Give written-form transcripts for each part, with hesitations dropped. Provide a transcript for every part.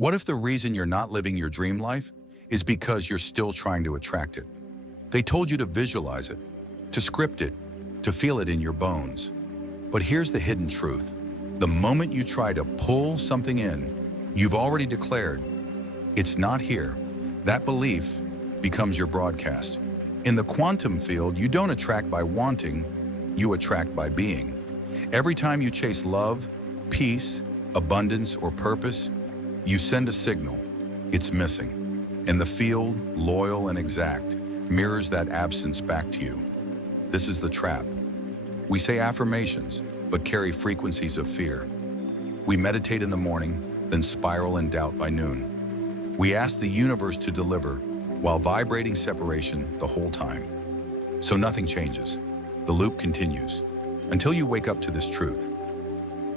What if the reason you're not living your dream life is because you're still trying to attract it? They told you to visualize it, to script it, to feel it in your bones. But here's the hidden truth. The moment you try to pull something in, you've already declared, it's not here. That belief becomes your broadcast. In the quantum field, you don't attract by wanting, you attract by being. Every time you chase love, peace, abundance, or purpose, you send a signal. It's missing. And the field, loyal and exact, mirrors that absence back to you. This is the trap. We say affirmations, but carry frequencies of fear. We meditate in the morning, then spiral in doubt by noon. We ask the universe to deliver, while vibrating separation the whole time. So nothing changes. The loop continues, until you wake up to this truth.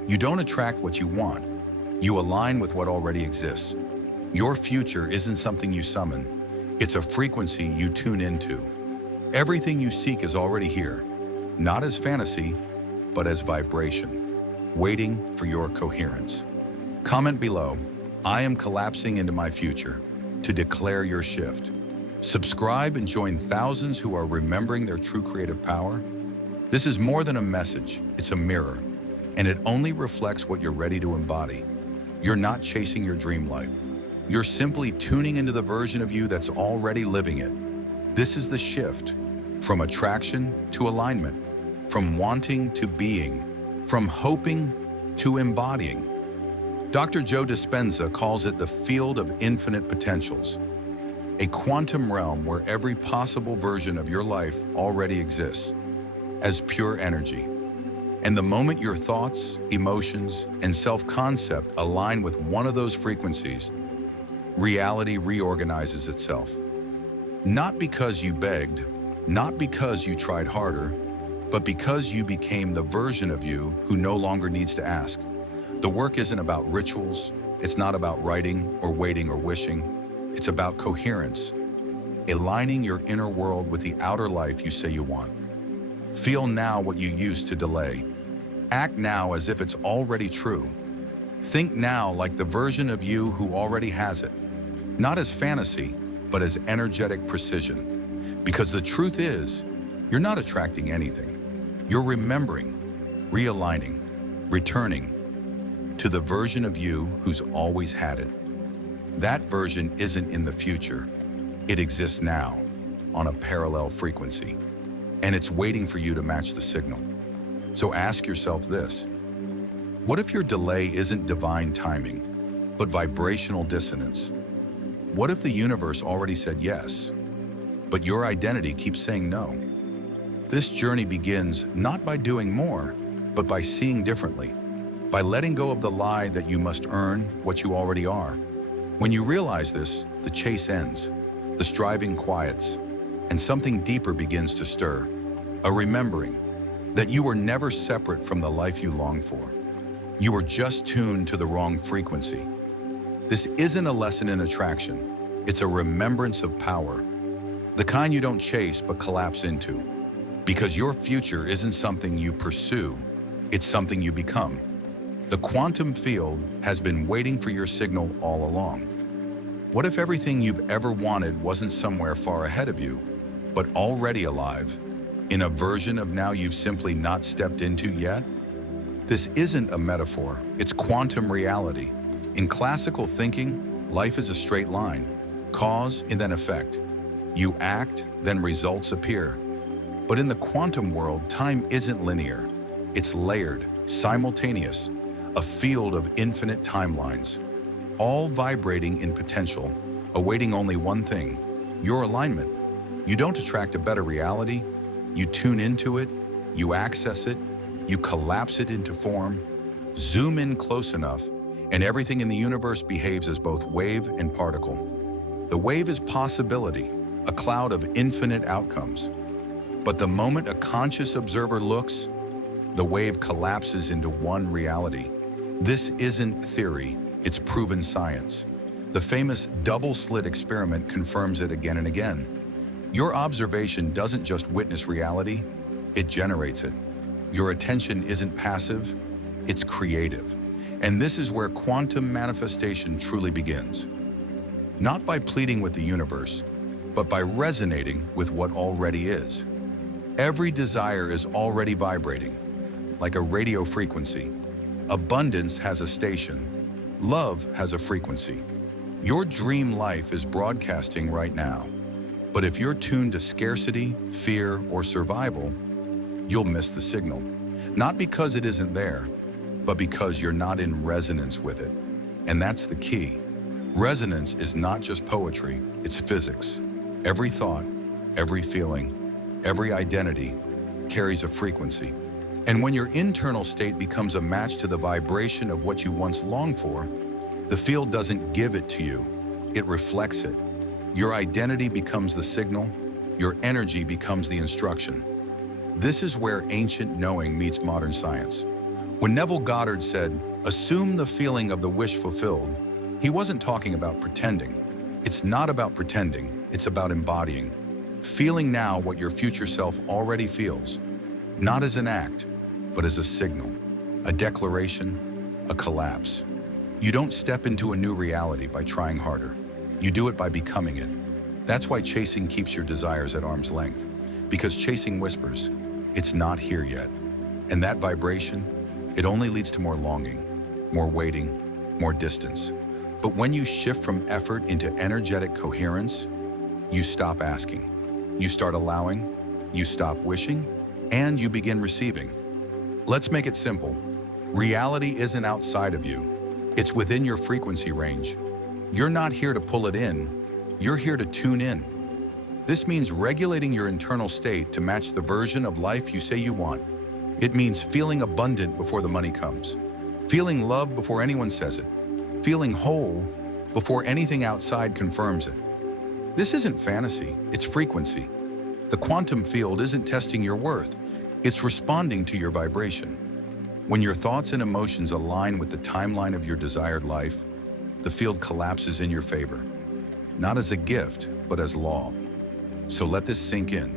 You don't attract what you want. You align with what already exists. Your future isn't something you summon. It's a frequency you tune into. Everything you seek is already here, not as fantasy, but as vibration, waiting for your coherence. Comment below, I am collapsing into my future, to declare your shift. Subscribe and join thousands who are remembering their true creative power. This is more than a message, it's a mirror, and it only reflects what you're ready to embody. You're not chasing your dream life. You're simply tuning into the version of you that's already living it. This is the shift, from attraction to alignment, from wanting to being, from hoping to embodying. Dr. Joe Dispenza calls it the field of infinite potentials, a quantum realm where every possible version of your life already exists as pure energy. And the moment your thoughts, emotions, and self-concept align with one of those frequencies, reality reorganizes itself. Not because you begged, not because you tried harder, but because you became the version of you who no longer needs to ask. The work isn't about rituals, it's not about writing or waiting or wishing, it's about coherence, aligning your inner world with the outer life you say you want. Feel now what you used to delay. Act now as if it's already true. Think now like the version of you who already has it. Not as fantasy, but as energetic precision. Because the truth is, you're not attracting anything. You're remembering, realigning, returning to the version of you who's always had it. That version isn't in the future. It exists now, on a parallel frequency. And it's waiting for you to match the signal. So ask yourself this: what if your delay isn't divine timing, but vibrational dissonance? What if the universe already said yes, but your identity keeps saying no? This journey begins not by doing more, but by seeing differently, by letting go of the lie that you must earn what you already are. When you realize this, the chase ends, the striving quiets, and something deeper begins to stir, a remembering that you were never separate from the life you long for. You were just tuned to the wrong frequency. This isn't a lesson in attraction. It's a remembrance of power. The kind you don't chase but collapse into. Because your future isn't something you pursue, it's something you become. The quantum field has been waiting for your signal all along. What if everything you've ever wanted wasn't somewhere far ahead of you, but already alive, in a version of now you've simply not stepped into yet? This isn't a metaphor, it's quantum reality. In classical thinking, life is a straight line, cause and then effect. You act, then results appear. But in the quantum world, time isn't linear. It's layered, simultaneous, a field of infinite timelines, all vibrating in potential, awaiting only one thing: your alignment. You don't attract a better reality, you tune into it, you access it, you collapse it into form, zoom in close enough, and everything in the universe behaves as both wave and particle. The wave is possibility, a cloud of infinite outcomes. But the moment a conscious observer looks, the wave collapses into one reality. This isn't theory, it's proven science. The famous double-slit experiment confirms it again and again. Your observation doesn't just witness reality, it generates it. Your attention isn't passive, it's creative. And this is where quantum manifestation truly begins. Not by pleading with the universe, but by resonating with what already is. Every desire is already vibrating, like a radio frequency. Abundance has a station. Love has a frequency. Your dream life is broadcasting right now. But if you're tuned to scarcity, fear, or survival, you'll miss the signal. Not because it isn't there, but because you're not in resonance with it. And that's the key. Resonance is not just poetry, it's physics. Every thought, every feeling, every identity carries a frequency. And when your internal state becomes a match to the vibration of what you once longed for, the field doesn't give it to you, it reflects it. Your identity becomes the signal, your energy becomes the instruction. This is where ancient knowing meets modern science. When Neville Goddard said, "Assume the feeling of the wish fulfilled," he wasn't talking about pretending. It's not about pretending, it's about embodying. Feeling now what your future self already feels, not as an act, but as a signal, a declaration, a collapse. You don't step into a new reality by trying harder. You do it by becoming it. That's why chasing keeps your desires at arm's length, because chasing whispers, "It's not here yet." And that vibration, it only leads to more longing, more waiting, more distance. But when you shift from effort into energetic coherence, you stop asking. You start allowing, you stop wishing, and you begin receiving. Let's make it simple. Reality isn't outside of you. It's within your frequency range. You're not here to pull it in. You're here to tune in. This means regulating your internal state to match the version of life you say you want. It means feeling abundant before the money comes, feeling love before anyone says it, feeling whole before anything outside confirms it. This isn't fantasy, it's frequency. The quantum field isn't testing your worth, it's responding to your vibration. When your thoughts and emotions align with the timeline of your desired life, the field collapses in your favor, not as a gift, but as law. So let this sink in.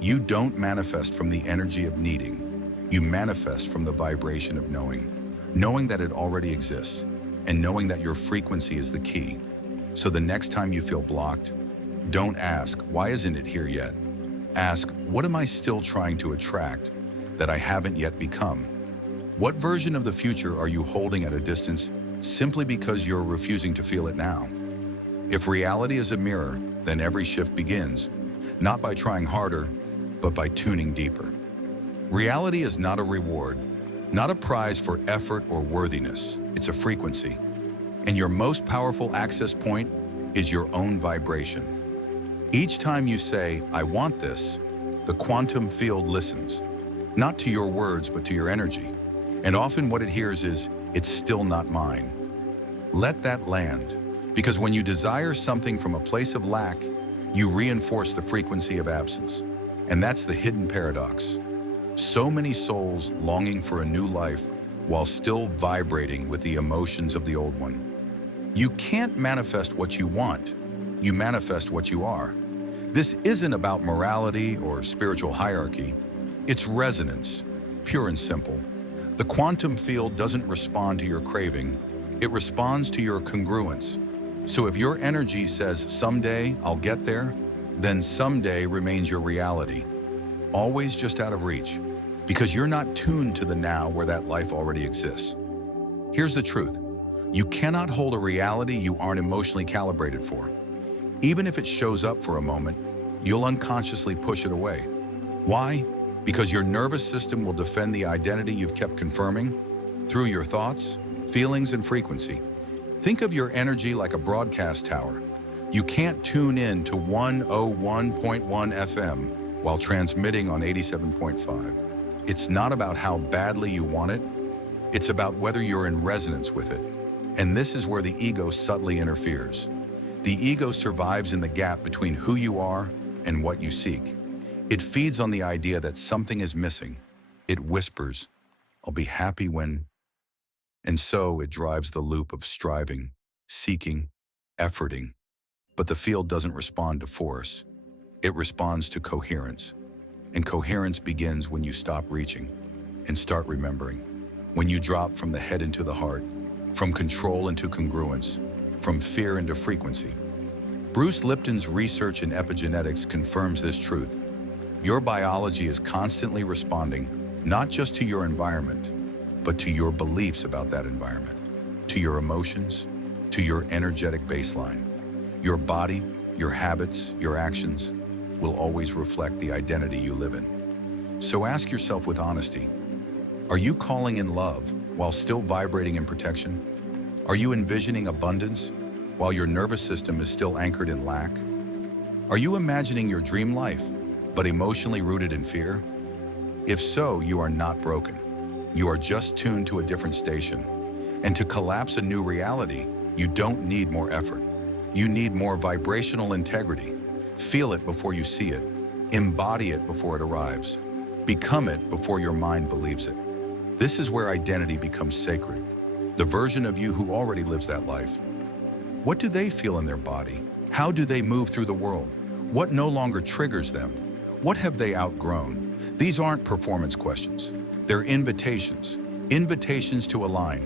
You don't manifest from the energy of needing, you manifest from the vibration of knowing that it already exists, and knowing that your frequency is the key. So the next time you feel blocked, don't ask, "Why isn't it here yet?" Ask, "What am I still trying to attract that I haven't yet become?" What version of the future are you holding at a distance simply because you're refusing to feel it now? If reality is a mirror, then every shift begins, not by trying harder, but by tuning deeper. Reality is not a reward, not a prize for effort or worthiness. It's a frequency. And your most powerful access point is your own vibration. Each time you say, "I want this," the quantum field listens, not to your words, but to your energy. And often what it hears is, "It's still not mine." Let that land, because when you desire something from a place of lack, you reinforce the frequency of absence. And that's the hidden paradox. So many souls longing for a new life while still vibrating with the emotions of the old one. You can't manifest what you want, you manifest what you are. This isn't about morality or spiritual hierarchy, it's resonance, pure and simple. The quantum field doesn't respond to your craving, it responds to your congruence. So if your energy says, "Someday I'll get there," then someday remains your reality, always just out of reach, because you're not tuned to the now where that life already exists. Here's the truth. You cannot hold a reality you aren't emotionally calibrated for. Even if it shows up for a moment, you'll unconsciously push it away. Why? Because your nervous system will defend the identity you've kept confirming through your thoughts, feelings, and frequency. Think of your energy like a broadcast tower. You can't tune in to 101.1 FM while transmitting on 87.5. It's not about how badly you want it, it's about whether you're in resonance with it. And this is where the ego subtly interferes. The ego survives in the gap between who you are and what you seek. It feeds on the idea that something is missing. It whispers, "I'll be happy when..." And so it drives the loop of striving, seeking, efforting. But the field doesn't respond to force. It responds to coherence. And coherence begins when you stop reaching and start remembering. when you drop from the head into the heart, from control into congruence, from fear into frequency. Bruce Lipton's research in epigenetics confirms this truth. Your biology is constantly responding, not just to your environment, but to your beliefs about that environment, to your emotions, to your energetic baseline. Your body, your habits, your actions will always reflect the identity you live in. So ask yourself with honesty, are you calling in love while still vibrating in protection? Are you envisioning abundance while your nervous system is still anchored in lack? Are you imagining your dream life, but emotionally rooted in fear? If so, you are not broken. You are just tuned to a different station. And to collapse a new reality, you don't need more effort. You need more vibrational integrity. Feel it before you see it. Embody it before it arrives. Become it before your mind believes it. This is where identity becomes sacred. The version of you who already lives that life. What do they feel in their body? How do they move through the world? What no longer triggers them? What have they outgrown? These aren't performance questions. They're invitations. Invitations to align,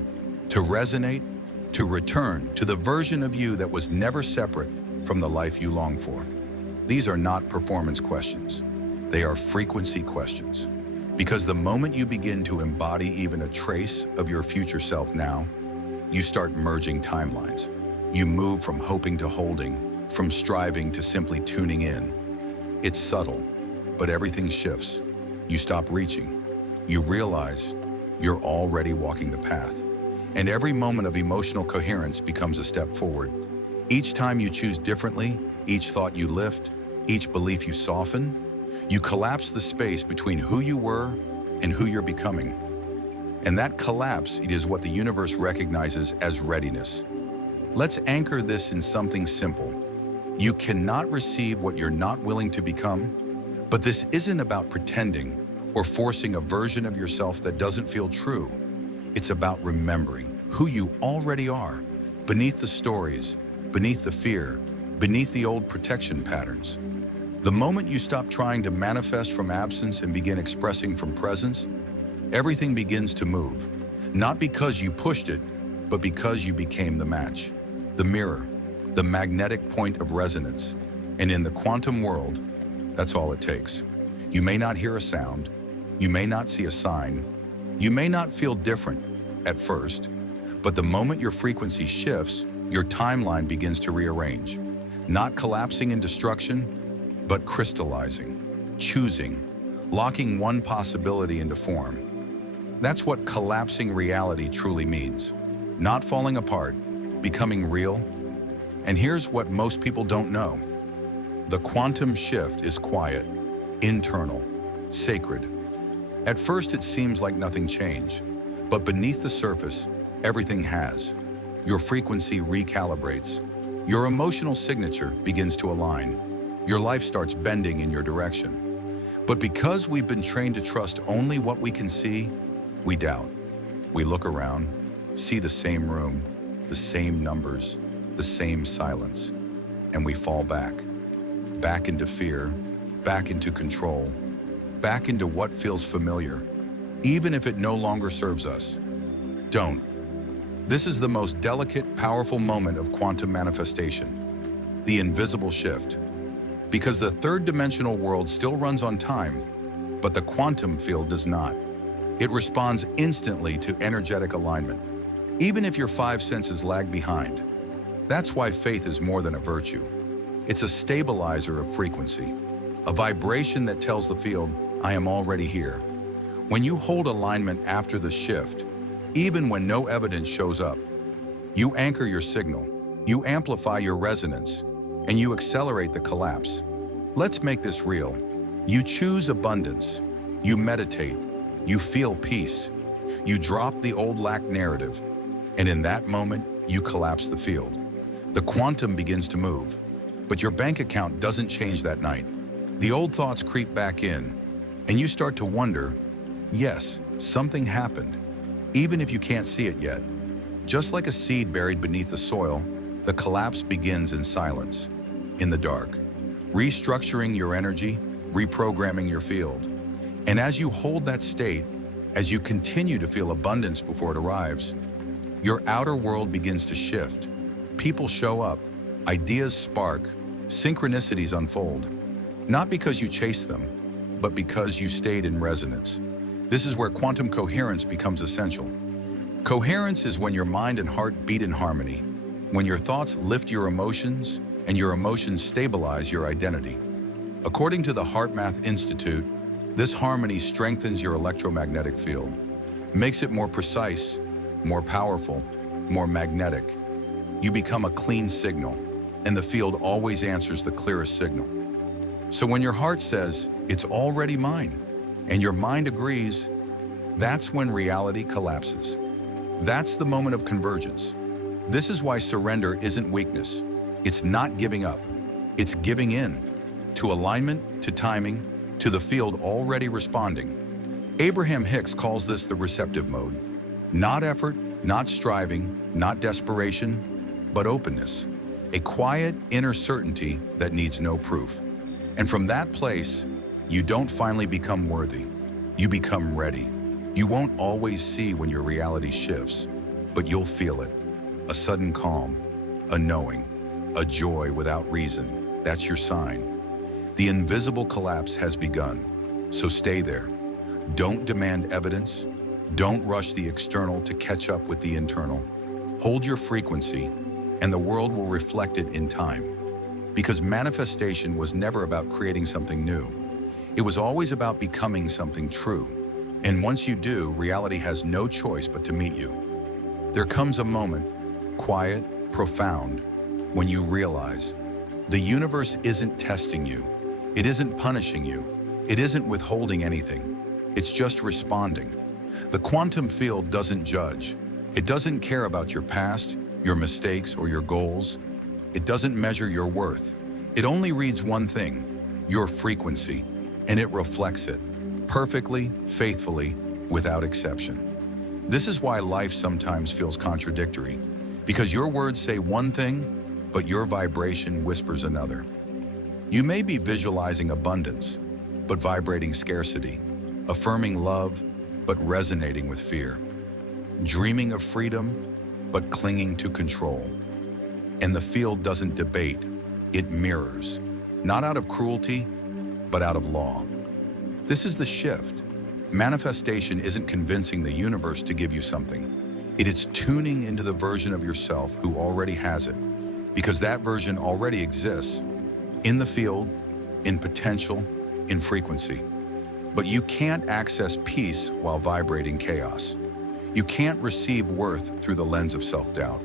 to resonate, to return to the version of you that was never separate from the life you long for. These are not performance questions. They are frequency questions. Because the moment you begin to embody even a trace of your future self now, you start merging timelines. You move from hoping to holding, from striving to simply tuning in. It's subtle, but everything shifts. You stop reaching. You realize you're already walking the path. And every moment of emotional coherence becomes a step forward. Each time you choose differently, each thought you lift, each belief you soften, you collapse the space between who you were and who you're becoming. And that collapse, it is what the universe recognizes as readiness. Let's anchor this in something simple. You cannot receive what you're not willing to become, but this isn't about pretending or forcing a version of yourself that doesn't feel true. It's about remembering who you already are, beneath the stories, beneath the fear, beneath the old protection patterns. The moment you stop trying to manifest from absence and begin expressing from presence, everything begins to move. Not because you pushed it, but because you became the match, the mirror, the magnetic point of resonance. And in the quantum world, that's all it takes. You may not hear a sound, you may not see a sign, you may not feel different at first, but the moment your frequency shifts, your timeline begins to rearrange. Not collapsing in destruction, but crystallizing, choosing, locking one possibility into form. That's what collapsing reality truly means. Not falling apart, becoming real. And here's what most people don't know. The quantum shift is quiet, internal, sacred. At first it seems like nothing changed, but beneath the surface, everything has. Your frequency recalibrates. Your emotional signature begins to align. Your life starts bending in your direction. But because we've been trained to trust only what we can see, we doubt. We look around, see the same room, the same numbers, the same silence, and we fall back. Back into fear, back into control, back into what feels familiar, even if it no longer serves us. Don't. This is the most delicate, powerful moment of quantum manifestation, the invisible shift. Because the third-dimensional world still runs on time, but the quantum field does not. It responds instantly to energetic alignment, even if your five senses lag behind. That's why faith is more than a virtue. It's a stabilizer of frequency, a vibration that tells the field, I am already here. When you hold alignment after the shift, even when no evidence shows up, you anchor your signal, you amplify your resonance, and you accelerate the collapse. Let's make this real. You choose abundance, you meditate, you feel peace, you drop the old lack narrative, and in that moment, you collapse the field. The quantum begins to move, but your bank account doesn't change that night. The old thoughts creep back in, and you start to wonder, yes, something happened, even if you can't see it yet. Just like a seed buried beneath the soil, the collapse begins in silence, in the dark, restructuring your energy, reprogramming your field. And as you hold that state, As you continue to feel abundance before it arrives, your outer world begins to shift. People show up, ideas spark, synchronicities unfold. Not because you chased them, but because you stayed in resonance. This is where quantum coherence becomes essential. Coherence is when your mind and heart beat in harmony, when your thoughts lift your emotions and your emotions stabilize your identity. According to the HeartMath Institute, this harmony strengthens your electromagnetic field, makes it more precise, more powerful, more magnetic. You become a clean signal, and the field always answers the clearest signal. So when your heart says, "It's already mine," and your mind agrees, that's when reality collapses. That's the moment of convergence. This is why surrender isn't weakness. It's not giving up. It's giving in to alignment, to timing, to the field already responding. Abraham Hicks calls this the receptive mode. Not effort, not striving, not desperation, but openness. A quiet inner certainty that needs no proof. And from that place, you don't finally become worthy. You become ready. You won't always see when your reality shifts, but you'll feel it. A sudden calm, a knowing, a joy without reason. That's your sign. The invisible collapse has begun, so stay there. Don't demand evidence. Don't rush the external to catch up with the internal. Hold your frequency, and the world will reflect it in time. Because manifestation was never about creating something new. It was always about becoming something true. And once you do, reality has no choice but to meet you. There comes a moment, quiet, profound, when you realize the universe isn't testing you. It isn't punishing you. It isn't withholding anything. It's just responding. The quantum field doesn't judge. It doesn't care about your past, your mistakes, or your goals. It doesn't measure your worth. It only reads one thing, your frequency, and it reflects it, perfectly, faithfully, without exception. This is why life sometimes feels contradictory, because your words say one thing, but your vibration whispers another. You may be visualizing abundance, but vibrating scarcity, affirming love, but resonating with fear, dreaming of freedom, but clinging to control. And the field doesn't debate, it mirrors, not out of cruelty, but out of law. This is the shift. Manifestation isn't convincing the universe to give you something. It is tuning into the version of yourself who already has it, because that version already exists in the field, in potential, in frequency. But you can't access peace while vibrating chaos. You can't receive worth through the lens of self-doubt.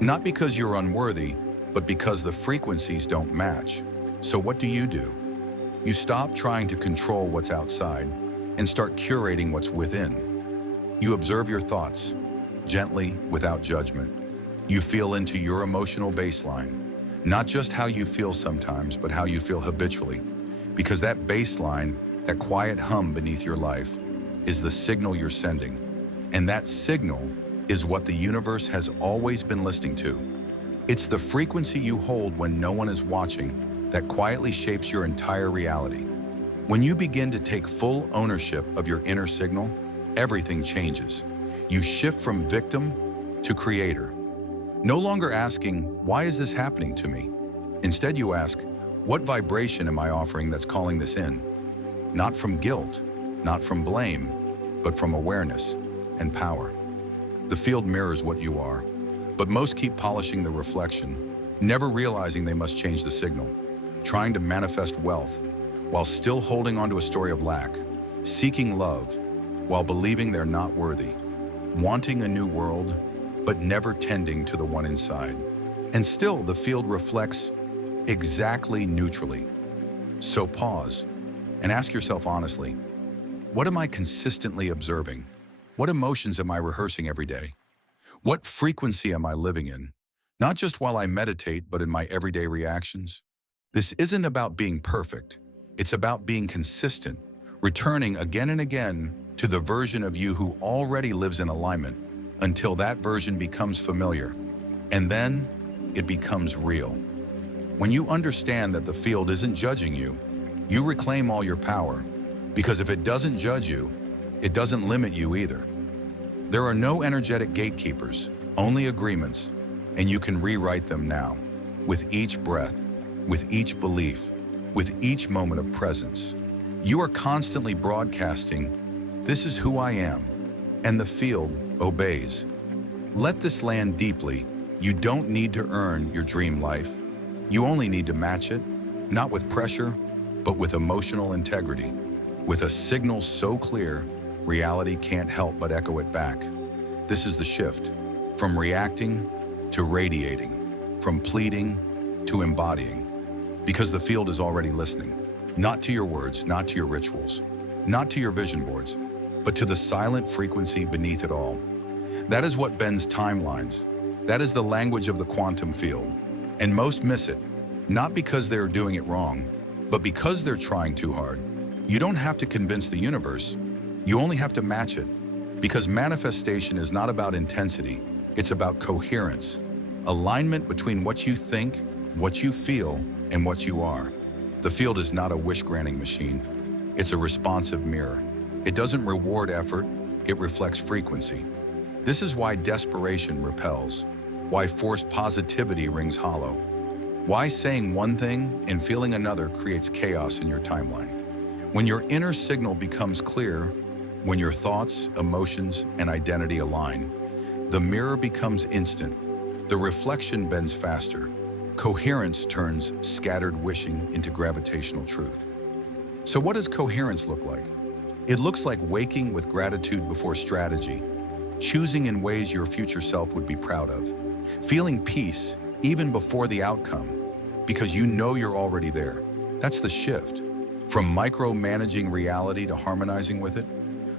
Not because you're unworthy, but because the frequencies don't match. So what do? You stop trying to control what's outside and start curating what's within. You observe your thoughts, gently, without judgment. You feel into your emotional baseline, not just how you feel sometimes, but how you feel habitually. Because that baseline, that quiet hum beneath your life, is the signal you're sending. And that signal is what the universe has always been listening to. It's the frequency you hold when no one is watching that quietly shapes your entire reality. When you begin to take full ownership of your inner signal, everything changes. You shift from victim to creator. No longer asking, why is this happening to me? Instead, you ask, what vibration am I offering that's calling this in? Not from guilt, not from blame, but from awareness and power. The field mirrors what you are, but most keep polishing the reflection, never realizing they must change the signal, trying to manifest wealth while still holding onto a story of lack, seeking love while believing they're not worthy, wanting a new world, but never tending to the one inside. And still, the field reflects exactly neutrally. So pause and ask yourself honestly, what am I consistently observing? What emotions am I rehearsing every day? What frequency am I living in? Not just while I meditate, but in my everyday reactions. This isn't about being perfect. It's about being consistent, returning again and again to the version of you who already lives in alignment until that version becomes familiar. And then it becomes real. When you understand that the field isn't judging you, you reclaim all your power. Because if it doesn't judge you, It doesn't limit you either. There are no energetic gatekeepers, only agreements, and you can rewrite them now, with each breath, with each belief, with each moment of presence. You are constantly broadcasting, "This is who I am," and the field obeys. Let this land deeply. You don't need to earn your dream life. You only need to match it, not with pressure, but with emotional integrity. With a signal so clear, reality can't help but echo it back. This is the shift, from reacting to radiating, from pleading to embodying. Because the field is already listening, not to your words, not to your rituals, not to your vision boards, but to the silent frequency beneath it all. That is what bends timelines. That is the language of the quantum field. And most miss it, not because they're doing it wrong, but because they're trying too hard. You don't have to convince the universe. You only have to match it. Because manifestation is not about intensity, it's about coherence. Alignment between what you think, what you feel, and what you are. The field is not a wish-granting machine. It's a responsive mirror. It doesn't reward effort, it reflects frequency. This is why desperation repels, why forced positivity rings hollow, why saying one thing and feeling another creates chaos in your timeline. When your inner signal becomes clear, when your thoughts, emotions, and identity align, the mirror becomes instant. The reflection bends faster. Coherence turns scattered wishing into gravitational truth. So what does coherence look like? It looks like waking with gratitude before strategy, choosing in ways your future self would be proud of, feeling peace even before the outcome, because you know you're already there. That's the shift. From micromanaging reality to harmonizing with it,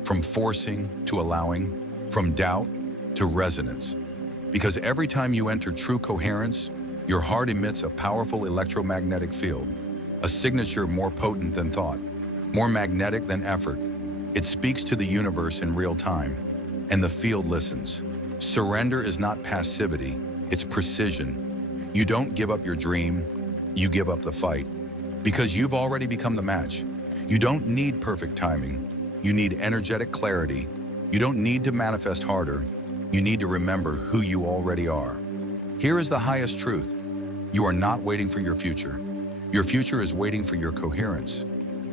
from forcing to allowing, from doubt to resonance. Because every time you enter true coherence, your heart emits a powerful electromagnetic field, a signature more potent than thought, more magnetic than effort. It speaks to the universe in real time, and the field listens. Surrender is not passivity, it's precision. You don't give up your dream, you give up the fight. Because you've already become the match. You don't need perfect timing, you need energetic clarity. You don't need to manifest harder, you need to remember who you already are. Here is the highest truth. You are not waiting for your future. Your future is waiting for your coherence.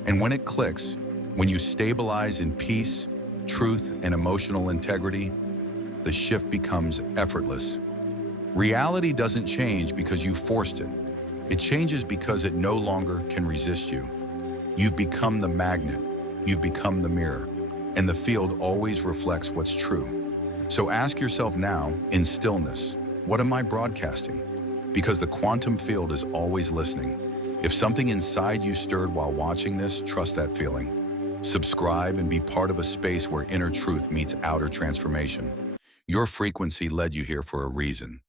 And when it clicks, when you stabilize in peace, truth, and emotional integrity, the shift becomes effortless. Reality doesn't change because you forced it. It changes because it no longer can resist you. You've become the magnet. You've become the mirror. And the field always reflects what's true. So ask yourself now, in stillness, what am I broadcasting? Because the quantum field is always listening. If something inside you stirred while watching this, trust that feeling. Subscribe and be part of a space where inner truth meets outer transformation. Your frequency led you here for a reason.